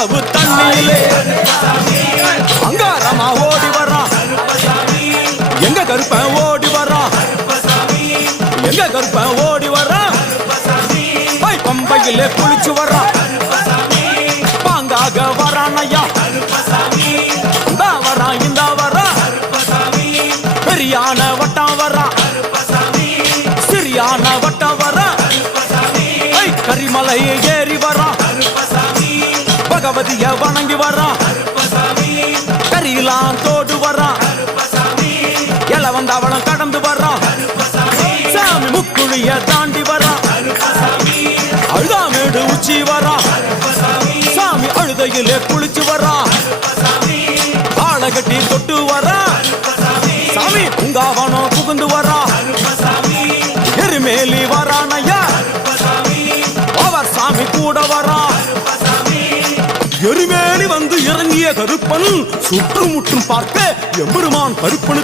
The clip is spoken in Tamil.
அவ்வளவு தண்ணியிலே அங்காரமா ஓடி வரான் எங்க கருப்பன் ஓடி வரான் எங்க கருப்பன் ஓடி வரான் பம்பையிலே குளிச்சு வரான் பாங்காக வரான் ஐயா இந்தா வரான் இந்த வரான் பெரியான வட்டம் வரான் சிறியான வட்டம் வரான் கரிமலையை ஏறி வரான் பகவதிய வணங்கி வரான் கரியெல்லாம் தோடு வரான் எல வந்தவளம் கடந்து வரான் சாமி முக்குழிய தாண்டி வரான் அழுதாமேடு உச்சி வரான் சாமி அழுதையிலே குளிச்சு வரான் ஆளை கட்டி தொட்டு வரான் சாமி உங்காவனம் புகுந்து வரான் எருமேலி வரான் ஐயா அவர் சாமி கூட வரான் எருமேலி வந்து இறங்கிய கருப்பன் சுற்றுமுற்றும் பார்க்க எம்பெருமான் கருப்பனுக்கு